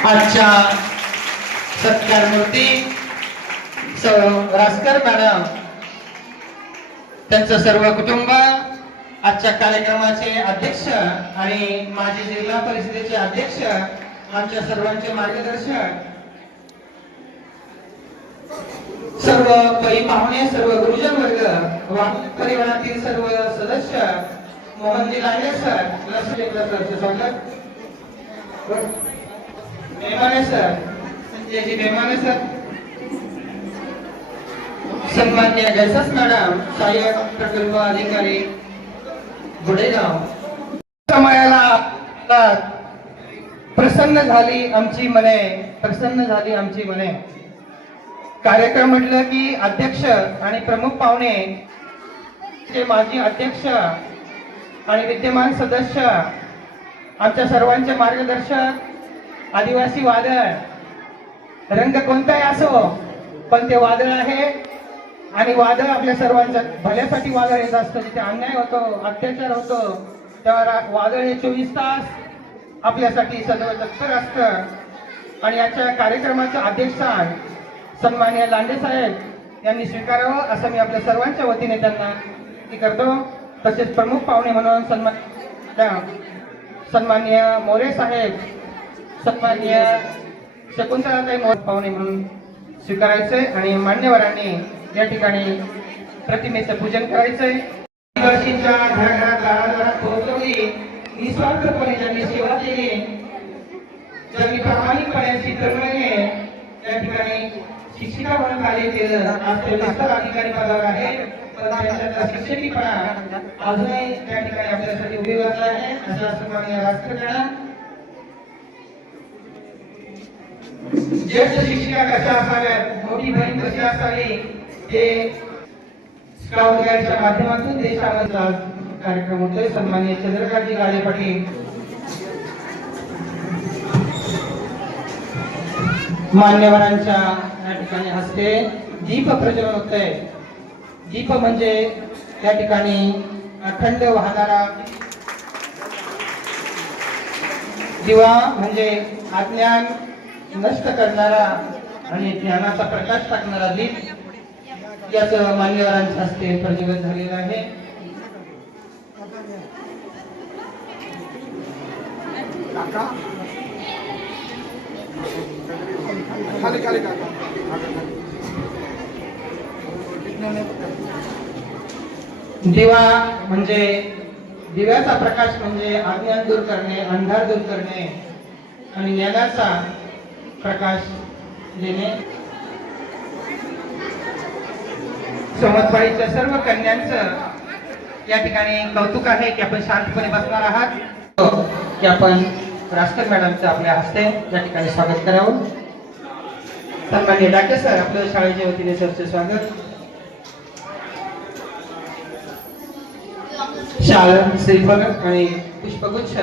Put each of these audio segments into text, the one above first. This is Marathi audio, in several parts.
आजच्या सत्कार मूर्ती सौ रासकर मॅडम त्यांचं सर्व कुटुंब आजच्या कार्यक्रमाचे अध्यक्ष आणि माजी जिल्हा परिषदेचे अध्यक्ष आमच्या सर्वांचे मार्गदर्शक सर्व पै पाहुणे सर्व गुरुजन वर्ग वामन परिवारातील सर्व सदस्य मोहनजी लांडे सर लक्ष्मी स्वागत. मेमाने सर. संजयजी मेमाने सर. सन्मान्य जयसस मॅडम सहाय्यक प्रकल्प अधिकारी गुडेगाव समयाला प्रसन्न झाली आमची मने प्रसन्न झाली आमची मने. कार्यक्रम म्हटलं की अध्यक्ष आणि प्रमुख पाहुणे जे माजी अध्यक्ष आणि विद्यमान सदस्य आमच्या सर्वांचे मार्गदर्शक आदिवासी वादळ. रंग कोणताही असो पण ते वादळ आहे. आणि वादळ आपल्या सर्वांच्या भल्यासाठी वादळ येत असतं. जिथे अन्याय होतो अत्याचार होतो तेव्हा रा- वादळ हे चोवीस तास आपल्यासाठी सदैव तत्पर असतं. आणि याच्या कार्यक्रमाचं अध्यक्षस्थान सन्मान्य लांडे साहेब यांनी स्वीकारावं असं मी आपल्या सर्वांच्या वतीने त्यांना करतो. तसेच प्रमुख पाहुणे म्हणून सन्मान त्या सन्मान्य मोरे साहेब सन्मान्य शकुंतलाताई मोरे पाहुणे म्हणून स्वीकारायचे आणि मान्यवरांनी या ठिकाणी प्रतिमेचं पूजन करायचंय आदिवासींच्या घराघरात दारादारात पोहोचवली. निस्वार्थपणे ज्यांनी सेवा केली ज्यांनी प्रामाणिकपणे तळमळीने त्या ठिकाणी शिक्षिका म्हणून कार्य केलं आज ते विस्तार अधिकारी पदावर आहे पण त्यांच्यातला शिक्षकीपणा अजूनही त्या ठिकाणी आपल्यासाठी उभी राहत आहे. असं सन्मान्य राष्ट्रपती ज्येष्ठ शिक्षिका कशा असाव्यात? मोठी बहीण कशी असावी? हे स्काउट गाईडच्या माध्यमातून देशामधला कार्यक्रम होतोय. सन्मान्य चंद्रकांतजी गाडे पाटील. मान्यवरांच्या या ठिकाणी हस्ते दीप प्रज्वलन होत आहे दीप म्हणजे त्या ठिकाणी अखंड वाहणारा दिवा म्हणजे अज्ञान नष्ट करणारा आणि ज्ञानाचा प्रकाश टाकणारा दीप याच मान्यवरांच्या हस्ते प्रज्वलित झालेलं आहे. दिवा म्हणजे दिव्याचा प्रकाश म्हणजे अज्ञान दूर करणे अंधार दूर करणे आणि ज्ञानाचा प्रकाश लेणे समतबाईच्या सर्व कन्यांचं या ठिकाणी कौतुक आहे की आपण शांतपणे बसणार आहात. हो, की आपण राष्ट्र मॅडमचं आपल्या हस्ते या ठिकाणी स्वागत करावं. सन्मान्य डाके सर आपल्या शाळेच्या वतीने सरचे स्वागत. शाळा श्रीफळ आणि पुष्पगुच्छ.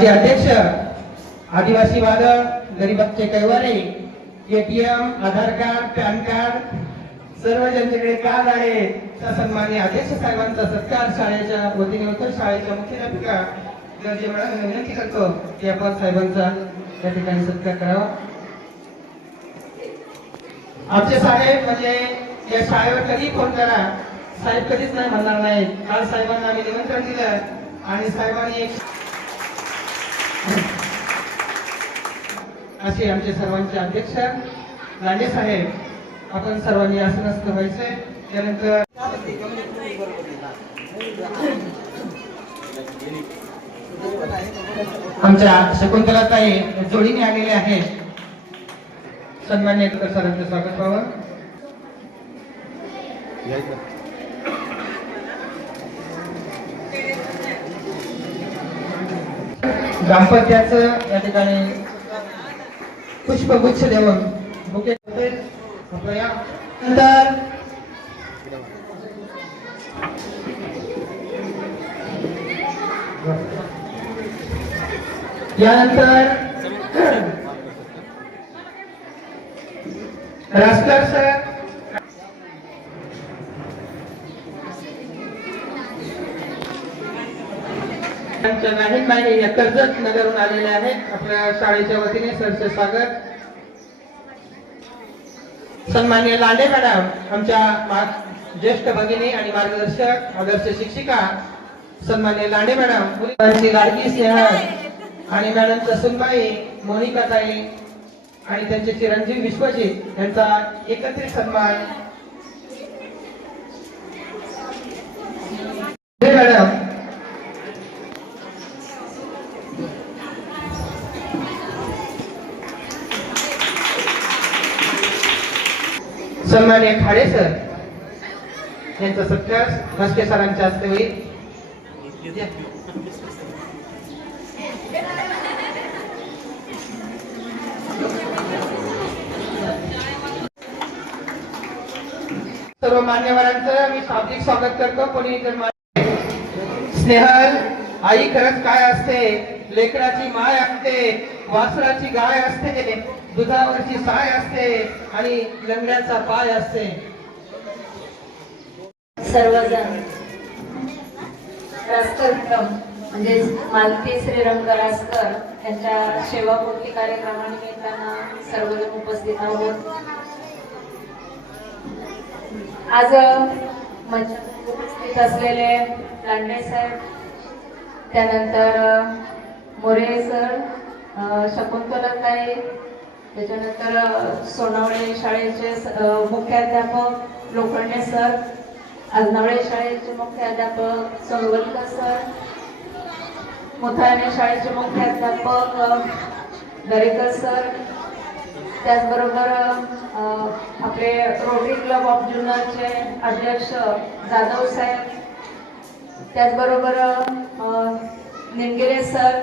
माजी अध्यक्ष आदिवासी वादळ गरीबाचे कैवारी ATM Aadhaar card PAN card सर्व ज्यांच्याकडे कार्ड आहे त्या सन्मान्य अध्यक्ष साहेबांचा सत्कार शाळेच्या वतीने होतो. शाळेच्या मुख्याध्यापिका गरजे मॅडम विनंती करतो की आपण साहेबांचा या ठिकाणी सत्कार करावा. आमचे साहेब म्हणजे या शाळेवर कधी फोन करा. साहेब कधीच नाही म्हणणार नाही काल साहेबांना आम्ही निमंत्रण दिलं आणि साहेबांनी एक असे आमचे सर्वांचे अध्यक्ष लांडे साहेब आपण सर्वांनी आसनस्थ व्हायचंय त्यानंतर आमच्या शकुंतलाताई जोडीने आलेले आहेत. सन्मान्य सरांचं स्वागत व्हावं. दाम्पत्याचं या ठिकाणी पुष्पगुच्छ देऊन बुके नंतर यानंतर रास्कर सर. आमच्या नाहीत माहिती या कर्जत नगरहून आलेले आहेत आपल्या शाळेच्या वतीने सरचे स्वागत. सन्मान्य लांडे मॅडम आमच्या ज्येष्ठ भगिनी आणि मार्गदर्शक आदर्श शिक्षिका सन्मान्य लांडे मॅडम मुलांची लाडकी स्नेह आणि मॅडम ससूनबाई मोनिका ताई आणि त्यांचे चिरंजीव विश्वजित यांचा एकत्रित सन्मान. मॅडम सन्मान्य खाडे सर यांचा सत्कार भास्के सरांच्या हस्ते होईल. सर्व मान्यवरांचं मी शाब्दिक स्वागत करतो. कोणी जर स्नेहल आई खरंच काय असते? लेकराची माय असते वासराची गाय असते. दुधावरची साय असते आणि लंगड्याचा पाय असते. सर्वजण रास्कर म्हणजे मालती श्रीरंग रास्कर त्यांच्या सेवापूर्ती कार्यक्रमानिमित्तानं सर्वजण उपस्थित आहोत. आज उपस्थित असलेले लांडे साहेब त्यानंतर मोरे सर शकुंतला शकुंतलाताई त्याच्यानंतर सोनावळे शाळेचे मुख्याध्यापक लोखंडे सर आजनावळे शाळेचे मुख्याध्यापक सोनवलकर सर मुथाणे शाळेचे मुख्याध्यापक दरेकर सर त्याचबरोबर आपले रोटरी क्लब ऑफ जुन्नरचे अध्यक्ष जाधव साहेब त्याचबरोबर निमगिरे सर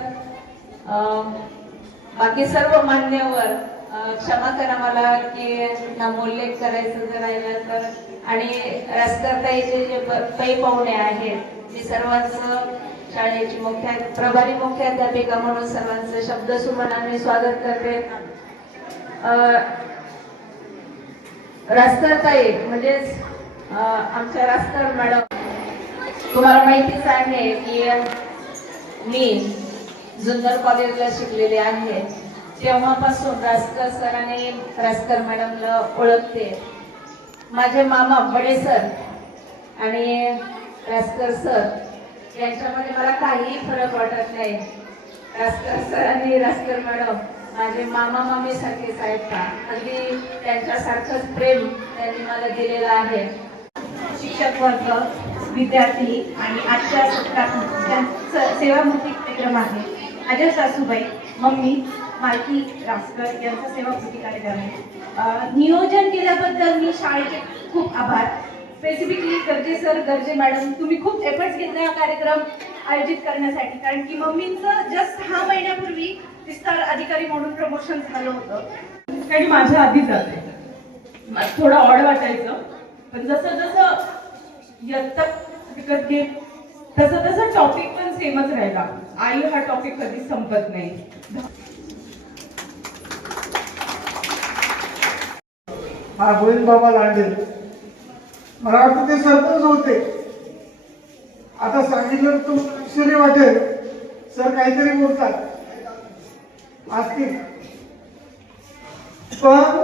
बाकी सर्व मान्यवर क्षमा करा मला की नामोल्लेख करायचं जर राहिलं तर आणि रस्त्याताईचे जे पै पाहुणे आहेत मी सर्वांचं शाळेची मुख्या प्रभारी मुख्याध्यापिका म्हणून सर्वांचं शब्दसुमनाने स्वागत करते. अ, म्हणजेच आमच्या रास्तर मॅडम तुम्हाला माहितीच आहे की मी जुन्नर कॉलेजला शिकलेले आहे. तेव्हापासून राजकर सर आणि मॅडमला ओळखते माझे मामा बडे सर आणि राजकर सर यांच्यामध्ये मला काहीही फरक वाटत नाही. राजकर सर आणि रास्कर मॅडम माझे मामा मामी सारखे साहेब का? अगदी त्यांच्यासारखंच प्रेम त्यांनी मला दिलेलं आहे. शिक्षक वर्ग विद्यार्थी आणि आजच्या सत्रात ज्यांचं सेवामुक्ती कार्यक्रम आहे. माझ्या सासूबाई मम्मी मालकी रासकर यांचा सेवामुक्ती कार्यक्रम. आहे नियोजन केल्याबद्दल मी शाळेचे खूप आभार. Specifically Garje sir Garje madam तुम्ही खूप एफर्ट्स घेतले हा कार्यक्रम आयोजित करण्यासाठी. कारण की मम्मींचं जस्ट सहा महिन्यापूर्वी विस्तार अधिकारी म्हणून प्रमोशन झालं होतं. आणि माझ्या आधी जाते. थोडं ऑड वाटायचं. पण जसं जसं इयत्ता विकत घेत तसं तसं टॉपिक पण सेमच राहिला. आई हा टॉपिक कधीच संपत नाही. हा गोविंद बाबा लांडे. मला वाटतं ते सरपंच होते. आता सांगितलं तर आश्चर्य वाटेल. सर काहीतरी बोलतात. असतील पण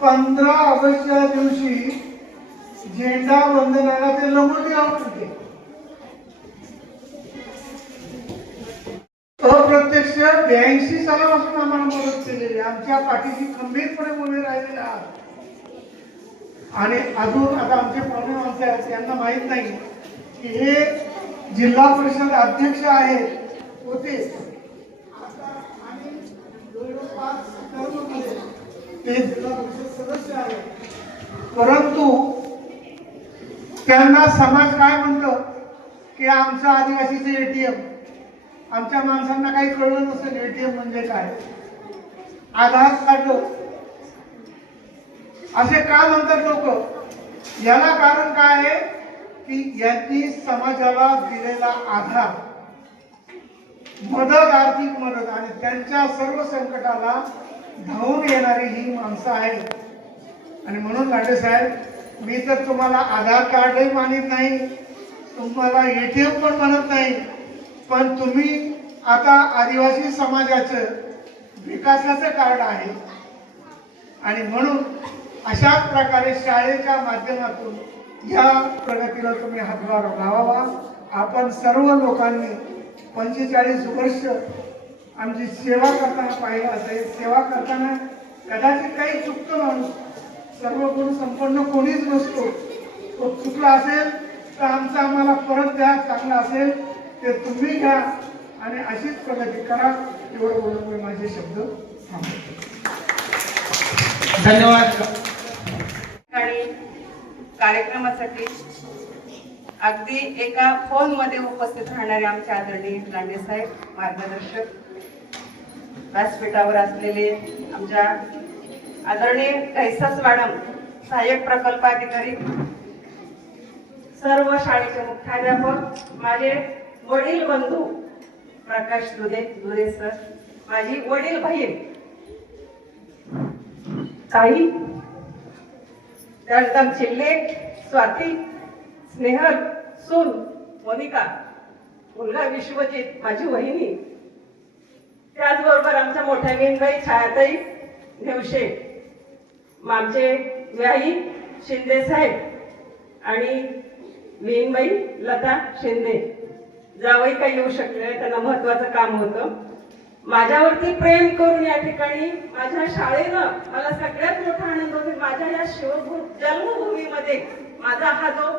पंधरा ऑगस्टच्या दिवशी झेंडा वंदनाला ते लंगोटी लावत होते अप्रत्यक्ष ब्याऐंशी सालापासून आम्हाला मदत केलेली आमच्या पाठीशी खंबीरपणे उभे राहिलेले आहात. आणि अजून आता आमचे पाहुणे माणसं आहेत त्यांना माहीत नाही की हे जिल्हा परिषद अध्यक्ष आहेत होते. आम्ही ते जिल्हा परिषद सदस्य आहेत. परंतु त्यांना समाज काय म्हणतो? की आमचं आदिवासीचं एटीएम आमच्या माणसांना काही कळलं नसेल एटीएम म्हणजे काय. आधार कार्ड असे का म्हणतात लोक? याला कारण काय आहे? की यांनी समाजाला दिलेला आधार मदत आर्थिक मदत आणि त्यांच्या सर्व संकटाला धावून येणारी ही माणसं आहेत. आणि म्हणून लांडे साहेब मी तर तुम्हाला आधार कार्डही मानित नाही तुम्हाला ए टी एम पण म्हणत नाही पण तुम्ही आता आदिवासी समाजाचं विकासाचं कार्ड आहे. आणि म्हणून अशाच प्रकारे शाळेच्या माध्यमातून या प्रगतीला तुम्ही हातभार लावावा. आपण सर्व लोकांनी पंचेचाळीस वर्ष आमची सेवा करताना पाहिलं असेल सेवा करताना कदाचित काही चुकतो माणूस. सर्व गुण संपन्न कोणीच नसतो. तो चुकला असेल तर आमचं आम्हाला परत द्या चांगलं असेल ते तुम्ही घ्या आणि अशीच प्रगती करा. एवढं बोलून मी माझे शब्द थांबवतो. धन्यवाद. कार्यक्रमासाठी अगदी एका फोनमध्ये उपस्थित राहणारे आमचे आदरणीय लांडे साहेब मार्गदर्शक व्यासपीठावर असलेले आमच्या आदरणीय कैसस मॅडम सहाय्यक प्रकल्प अधिकारी सर्व शाळेचे मुख्याध्यापक माझे वडील बंधू प्रकाश दुधे दुधे सर माझी वडील बहीण ताई त्यानंतर चिल्ले स्वाती स्नेहल सून मोनिका मुलगा विश्वजित माझी वहिनी. त्याचबरोबर आमच्या मोठ्या बहीणबाई छायाताई नेवशे मामचे व्याई शिंदे साहेब आणि बहीणबाई लता शिंदे. जावई काही येऊ शकले त्यांना महत्वाचं काम होतं. माझ्यावरती प्रेम करून या ठिकाणी माझ्या शाळेनं मला सगळ्यात मोठा आनंद होतो. माझ्या या शिवभू जन्मभूमीमध्ये माझा हा जो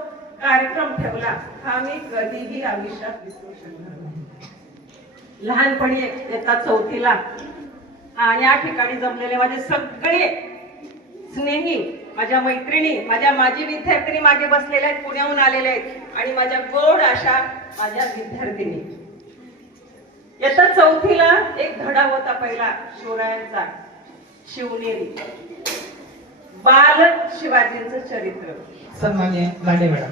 कार्यक्रम ठेवला हा मी कधीही आयुष्यात विसरू शकणार लहानपणी येतात चौथीला आणि या ठिकाणी जमलेले माझे सगळे स्नेही माझ्या मैत्रिणी माझ्या माजी विद्यार्थिनी मागे बसलेल्या आहेत पुण्याहून आलेल्या आहेत आणि माझ्या गोड अशा माझ्या विद्यार्थिनी. येतात चौथीला एक धडा होता पहिला शिवरायांचा शिवनेरी. बाल शिवाजींचं चरित्र. सन्मान्य लांडे मॅडम.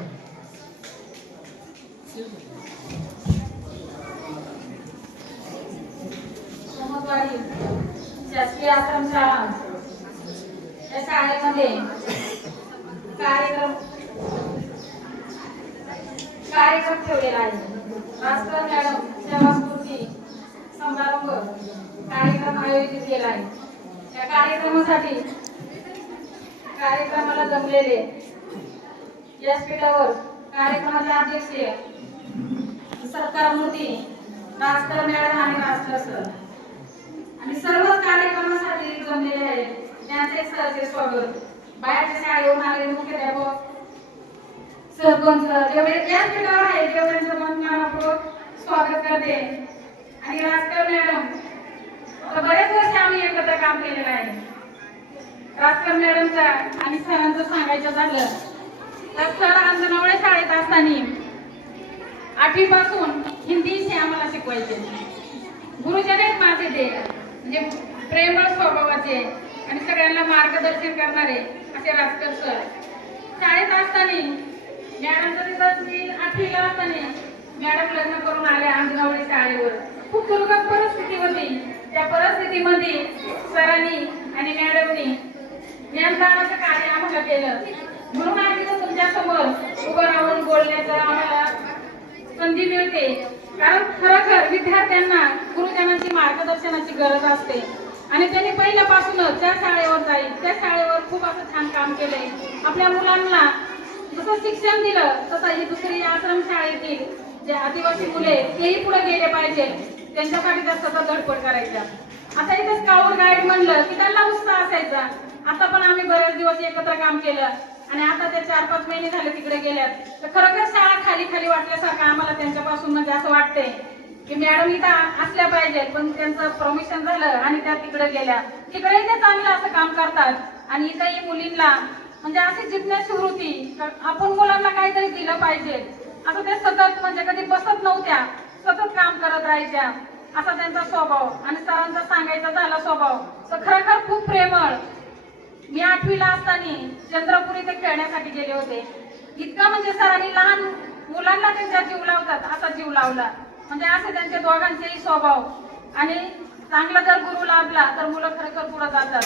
समजवाडी शासकीय आश्रम शाळा. या शाळेमध्ये कार्यक्रम कार्यक्रम ठेवलेला आहे. भास्कर मॅडम समारंभ कार्यक्रम आयोजित केला आहे. या कार्यक्रमासाठी कार्यक्रमाला जमलेले व्यासपीठावर कार्यक्रमाचे अध्यक्ष सरकार मूर्ती भास्कर मॅडम आणि भास्कर सर. आणि सर्वच कार्यक्रमासाठी जमलेले आहेत त्यांचे सरचे स्वागत. बाहेरच्या शाळेवरून आलेले मुख्याध्यापक सरपंच जेवढे व्यासपीठावर आहेत तेवढ्यांचं मन मनापूर्वक स्वागत करते. आणि राजकर मॅडम तर बरेच वर्ष आम्ही एकत्र काम केलेलं आहे. राजकर मॅडमचा आणि सरांचं सांगायचं झालं तर सर अंजनावळे शाळेत असताना आठवी पासून हिंदी हे आम्हाला शिकवायचे. गुरुजन आहेत माझे ते म्हणजे प्रेमळ स्वभावाचे आणि सगळ्यांना मार्गदर्शन करणारे असे राजकर सर. शाळेत असताना मॅडम तिथं मी आठवीला असताना मॅडम लग्न करून आल्या अंजनावळी शाळेवर. खूप दुर्गम परिस्थिती होती त्या परिस्थितीमध्ये सरांनी आणि मॅडमनी ज्ञानदानाचं कार्य आम्हाला केलं. म्हणून आम्ही तुमच्यासमोर उभं राहून बोलण्याचं आम्हाला संधी मिळते. कारण खरोखर विद्यार्थ्यांना गुरुजनांची मार्गदर्शनाची गरज असते. आणि त्यांनी पहिल्यापासूनच त्या शाळेवर जाईल. त्या शाळेवर खूप असं छान काम केलंय. आपल्या मुलांना जसं शिक्षण दिलं तसं ही दुसरी आश्रम शाळेतील जे आदिवासी मुले तेही पुढे गेले पाहिजे त्यांच्यासाठी जास्त सतत धडपड करायच्या. आता इथं स्काउट गाईड म्हणलं की त्यांना उत्साह असायचा. आता पण आम्ही बरेच दिवस एकत्र काम केलं आणि आता ते चार पाच महिने झाले तिकडे गेल्यात. तर खरोखर शाळा खाली खाली वाटल्यासारखं आम्हाला त्यांच्यापासून म्हणजे असं वाटतंय की मॅडम इथं असल्या पाहिजेत पण त्यांचं प्रमिशन झालं आणि त्या तिकडे गेल्या. तिकडेही ते चांगलं असं काम करतात. आणि इथंही मुलींना म्हणजे अशी जिज्ञासी वृत्ती आपण मुलांना काहीतरी दिलं पाहिजे. असं ते सतत म्हणजे कधी बसत नव्हत्या. सतत काम करत राहायच्या. असा त्यांचा स्वभाव आणि सरांचा सांगायचा झाला स्वभाव. तर खरोखर खूप प्रेमळ. मी आठवीला असताना चंद्रपूर इथे खेळण्यासाठी गेले होते. इतका म्हणजे सरांनी लहान मुलांना त्यांच्या जीव लावतात असा जीव लावला. म्हणजे असे त्यांचे दोघांचेही स्वभाव. आणि चांगला जर गुरु लाभला तर मुलं खरोखर पुढे जातात.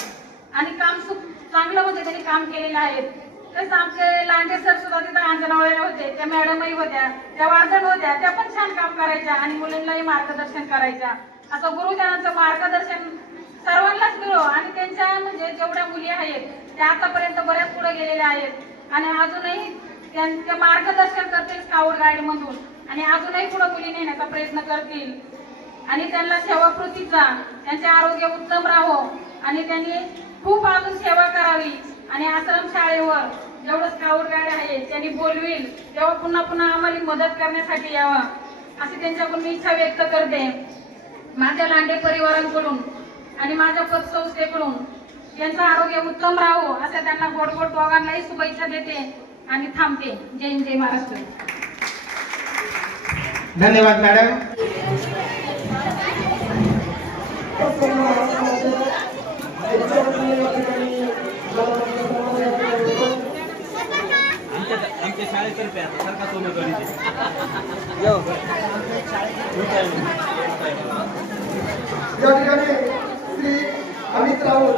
आणि काम सुख चांगलं म्हणजे त्यांनी काम केलेलं आहे. तसं आमचे लांडे सर सुद्धा तिथं अंजनावळेला होते त्या मॅडमही होत्या त्या वार्धन होत्या त्या पण छान काम करायच्या आणि मुलींनाही मार्गदर्शन करायच्या. असं गुरुजनांचं मार्गदर्शन सर्वांनाच मिळो आणि त्यांच्या म्हणजे जेवढ्या मुली आहेत त्या आतापर्यंत बऱ्याच पुढे गेलेल्या आहेत. आणि अजूनही त्यांचे मार्गदर्शन करतील स्काउट गाईड मधून आणि अजूनही पुढे मुली नेण्याचा प्रयत्न करतील. आणि त्यांना सेवाकृतीचा त्यांचे आरोग्य उत्तम राहो आणि त्यांनी खूप अजून सेवा करावी. आणि आश्रम शाळेवर जेवढं स्काउट गाईड आहे त्यांनी बोलविल तेव्हा पुन्हा पुन्हा आम्हाला मदत करण्यासाठी यावं अशी त्यांच्याकडून मी इच्छा व्यक्त करते. माझ्या लांडे परिवारांकडून आणि माझ्या पतसंस्थेकडून त्यांचं आरोग्य उत्तम राहो असं त्यांना गोड गोड दोघांनाही शुभेच्छा देते आणि थांबते. जय जय महाराष्ट्र. धन्यवाद मॅडम. તમે કરી દે या ठिकाणी श्री अमित राऊत